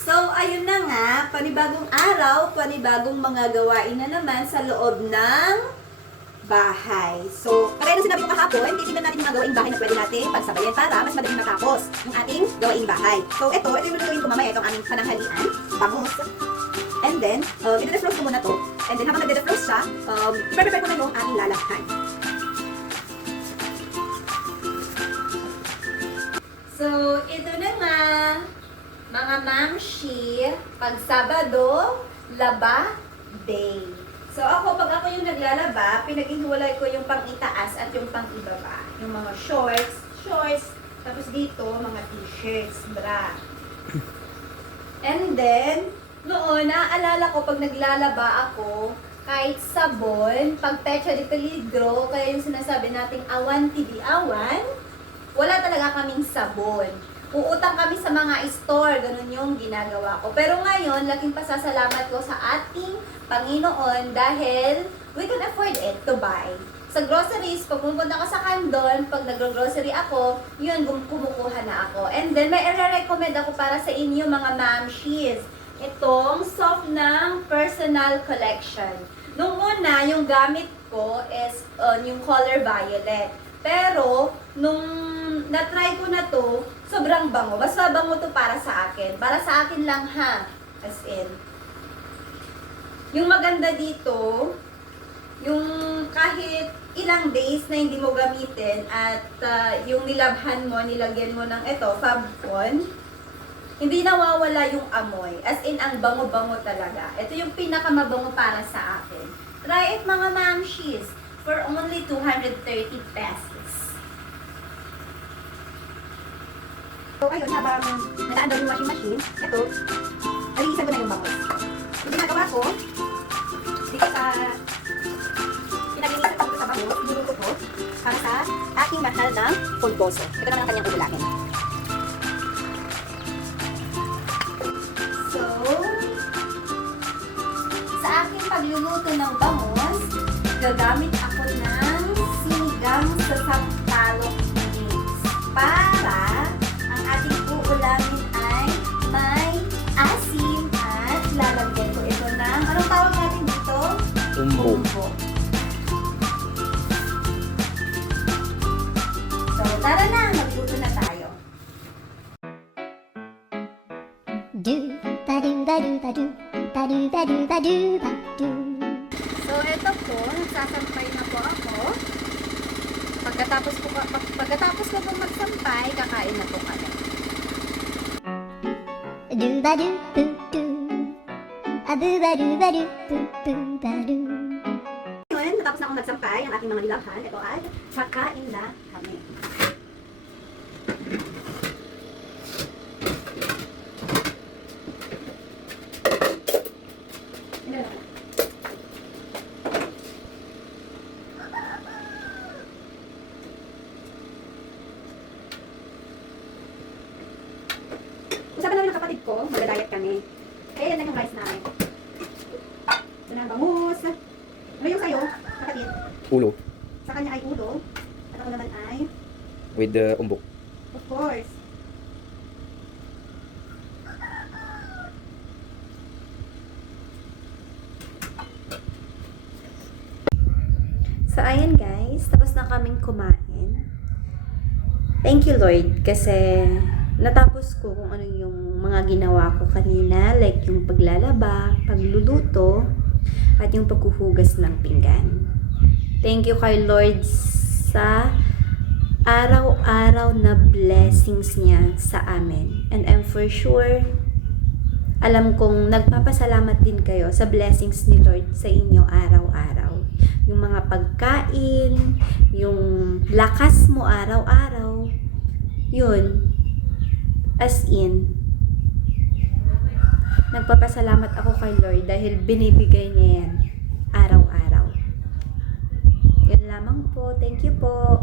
So, ayun na nga, panibagong araw, panibagong mga gawain na naman sa loob ng bahay. So, kagaya ng sinabi ko kahapon, titignan natin yung mga gawaing bahay na pwede natin pagsabayan para mas madaling matapos yung ating gawaing bahay. So, ito yung lulutuin ko mamaya, itong aming pananghalian, bangus. And then, i-defrost ko muna to. And then, habang nagde-defrost siya, prepare ko na yung ating lalakhan. So, ito na nga, mga mamshi, pag Sabado, laba day. So, pag ako yung naglalaba, pinag-ihiwalay ko yung pang-itaas at yung pang-ibaba. Yung mga shorts, tapos dito, mga t-shirts, bra. And then, noon, naaalala ko pag naglalaba ako, kahit sabon, pag pecha de peligro, kaya yung sinasabi nating awan tibi awan, wala talaga kaming sabon. Uutang kami sa mga store, ganun yung ginagawa ko. Pero ngayon, laking pasasalamat ko sa ating Panginoon dahil we can afford it to buy. Sa groceries, pag pumunta ko sa Candon, pag nag-grocery ako, yun, kumukuha na ako. And then, may i-recommend ako para sa inyo mga mamshies. Itong soft ng personal collection. Nung una, yung gamit ko is yung color violet. Pero, nung na-try ko na to, sobrang bango. Basta bango to para sa akin. Para sa akin lang ha. As in. Yung maganda dito, yung kahit ilang days na hindi mo gamitin at yung nilabhan mo, nilagyan mo ng ito, Fabcon, hindi nawawala yung amoy. As in, ang bango-bango talaga. Ito yung pinakamabango para sa akin. Try it mga mamshies for only 230 pesos. So, ayun, habang nataandar yung washing machine, ito, naligisan ko na yung bangos. Yung ginagawa ko, dito sa, pinag-inisan ko dito sa bangos, niluto ko, para sa aking mahal ng pulgoso. Ito naman ang kanyang ubulakin. So, sa aking pagluluto ng bangos, gagamit ako ng sinigang sa sampalok mix para ang ating uulamin ay may asim at lalagyan ko ito ng, anong tawag natin dito? Umbo. So, tara na, magluto na tayo. Do ba do ba do ba do ba do ba do ba do ba do. So, ito po, nagsasampay na po ako. Pagkatapos ko pong magsampay, kakain na po kami. Do ba do boo do. A boo ba do ba do boo boo ba do. Ngayon, natapos na akong magsampay ang aking mga nilabhan. Ito ay kakain na kami. Usapan namin ng kapatid ko, mag-diet kami. Kaya yan na yung rice namin. Ito na ang bangus. Ano yung sa'yo, kapatid? Ulo Sa kanya ay ulo. At ako naman ay, with the umbok. of course. So, ayan guys. Tapos na kaming kumain. Thank you Lord kasi natapos ko kung ano yung mga ginawa ko kanina, like yung paglalaba, pagluluto, at yung paghuhugas ng pinggan. Thank you kay Lord sa araw-araw na blessings niya sa amin. And I'm for sure, alam kong nagpapasalamat din kayo sa blessings ni Lord sa inyo araw-araw. Yung mga pagkain, yung lakas mo araw-araw, yun, as in, nagpapasalamat ako kay Lord dahil binibigay niya yan araw-araw. Yun lamang po. Thank you po.